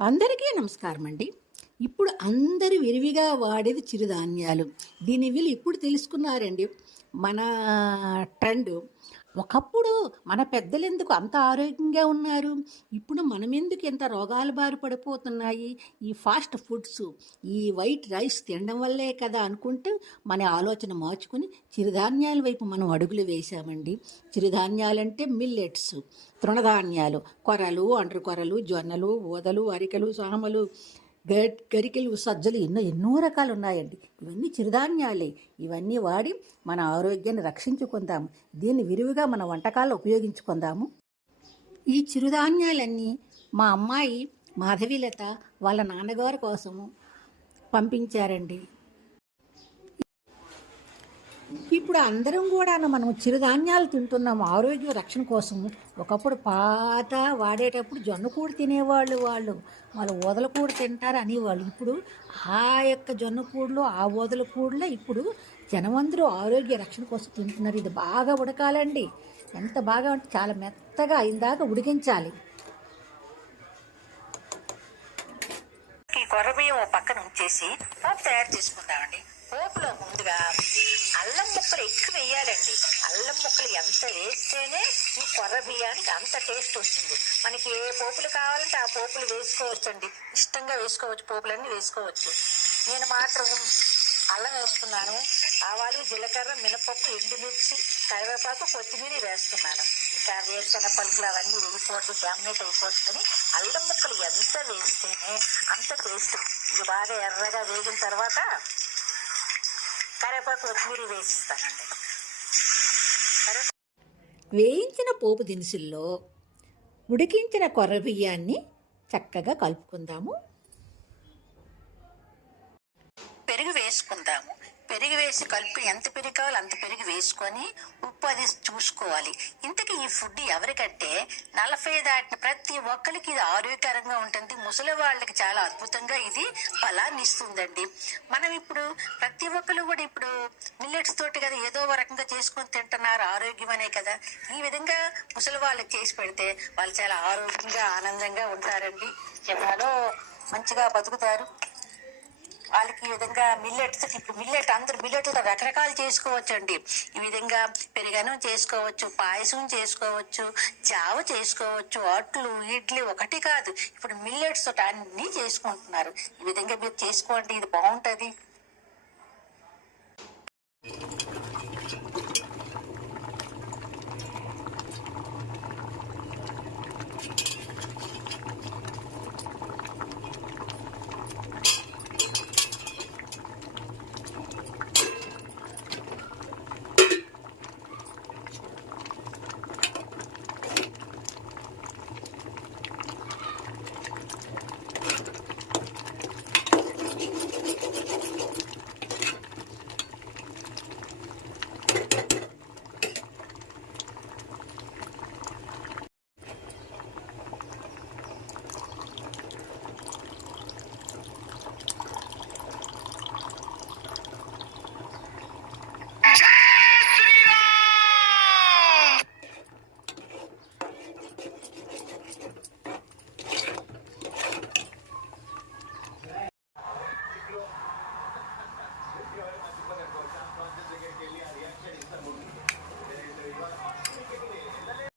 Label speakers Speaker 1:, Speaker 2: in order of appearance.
Speaker 1: అందరికీ నమస్కారం అండి ఇప్పుడు అందరు విరివిగా వాడేది చిరుధాన్యాలు. దీని విలువ ఇప్పుడు తెలుసుకున్నారండి. మన ట్రెండ్ ఒకప్పుడు మన పెద్దలు ఎందుకు అంత ఆరోగ్యంగా ఉన్నారు? ఇప్పుడు మనమెందుకు ఇంత ఎంత రోగాలు బారి పడిపోతున్నాయి? ఈ ఫాస్ట్ ఫుడ్స్ ఈ వైట్ రైస్ తినడం వల్లే కదా అనుకుంటూ మన ఆలోచన మార్చుకుని చిరుధాన్యాల వైపు మనం అడుగులు వేశామండి. చిరుధాన్యాలంటే మిల్లెట్స్ తృణధాన్యాలు కొరలు అండ్రు కొరలు జొన్నలు ఊదలు అరికలు సామలు గ- గరికెలు సజ్జలు ఎన్నో ఎన్నో రకాలు ఉన్నాయండి ఇవన్నీ చిరుధాన్యాలే. ఇవన్నీ వాడి మన ఆరోగ్యాన్ని రక్షించుకుందాము. దీన్ని విరివిగా మన వంటకాల్లో ఉపయోగించుకుందాము. ఈ చిరుధాన్యాలన్నీ మా అమ్మాయి మాధవీలత వాళ్ళ నాన్నగారి కోసము పంపించారండి. ఇప్పుడు అందరం కూడా మనం చిరుధాన్యాలు తింటున్నాము. ఆరోగ్య రక్షణ కోసం ఒకప్పుడు పాత వాడేటప్పుడు జొన్న కూడు తినేవాళ్ళు వాళ్ళు. వాళ్ళు ఓదల కూడు తింటారు అనేవాళ్ళు. ఇప్పుడు ఆ యొక్క జొన్న కూడులో ఆ ఓదల కూడులో ఇప్పుడు జనమందరూ ఆరోగ్య రక్షణ కోసం తింటున్నారు. ఇది బాగా ఉడకాలండి. ఎంత బాగా అంటే చాలా మెత్తగా అయిందాక ఉడికించాలి.
Speaker 2: కొర్ర బియ్యం చేసి పోపు తయారు చేసుకుందామండి. పోపులో ముందుగా అల్లం ముక్కలు ఎక్కువ వేయాలండి. అల్లం ముక్కలు ఎంత వేస్తేనే ఈ కొర్ర బియ్యానికి అంత టేస్ట్ వస్తుంది. మనకి ఏ పోపులు కావాలంటే ఆ పోపులు వేసుకోవచ్చండి. ఇష్టంగా వేసుకోవచ్చు పోపులన్నీ వేసుకోవచ్చు. నేను మాత్రం అల్లం వేస్తున్నాను ఆవాలు జీలకర్ర మినపప్పు ఎండుమిర్చి కరివేపాకు కొత్తిమీర వేస్తున్నాను. వేరుశెనగ పలుకులు అవన్నీ వేసుకోవద్దు డామినేట్ అయిపోతుందని అల్లం ముక్కలు ఎంత వేస్తేనే అంత టేస్ట్. ఇది బాగా ఎర్రగా వేగిన తర్వాత కరివేపాకు కొత్తిమీర వేసిస్తానండి.
Speaker 1: వేయించిన పోపు దినుసుల్లో ఉడికించిన కొర్ర బియ్యాన్ని చక్కగా కలుపుకుందాము.
Speaker 2: పెరుగు వేసుకుందాము. పెరిగి వేసి కలిపి ఎంత పెరుగు కావాలో అంత పెరిగి వేసుకొని ఉప్పు అది చూసుకోవాలి. ఇంతకీ ఈ ఫుడ్ ఎవరికంటే నలభై దాటిన ప్రతి ఒక్కరికి ఇది ఆరోగ్యకరంగా ఉంటుంది. ముసలి వాళ్ళకి చాలా అద్భుతంగా ఇది ఫలాన్ని ఇస్తుందండి మనం ఇప్పుడు ప్రతి ఒక్కరు కూడా ఇప్పుడు మిల్లెట్స్ తోటి కదా ఏదో రకంగా చేసుకొని తింటున్నారు. ఆరోగ్యం అనే కదా. ఈ విధంగా ముసలి వాళ్ళకి చేసి పెడితే వాళ్ళు చాలా ఆరోగ్యంగా ఆనందంగా ఉంటారండి. జనాలు మంచిగా బతుకుతారు. వాళ్ళకి ఈ విధంగా మిల్లెట్స్ ఇప్పుడు మిల్లెట్ అందరు మిల్లెట్లతో రకరకాలు చేసుకోవచ్చు అండి ఈ విధంగా పెరుగన్నం చేసుకోవచ్చు పాయసం చేసుకోవచ్చు జావ చేసుకోవచ్చు అట్లు ఇడ్లీ ఒకటి కాదు. ఇప్పుడు మిల్లెట్స్ తోటి అన్నీ చేసుకుంటున్నారు. ఈ విధంగా మీరు చేసుకోండి ఇది బాగుంటుంది.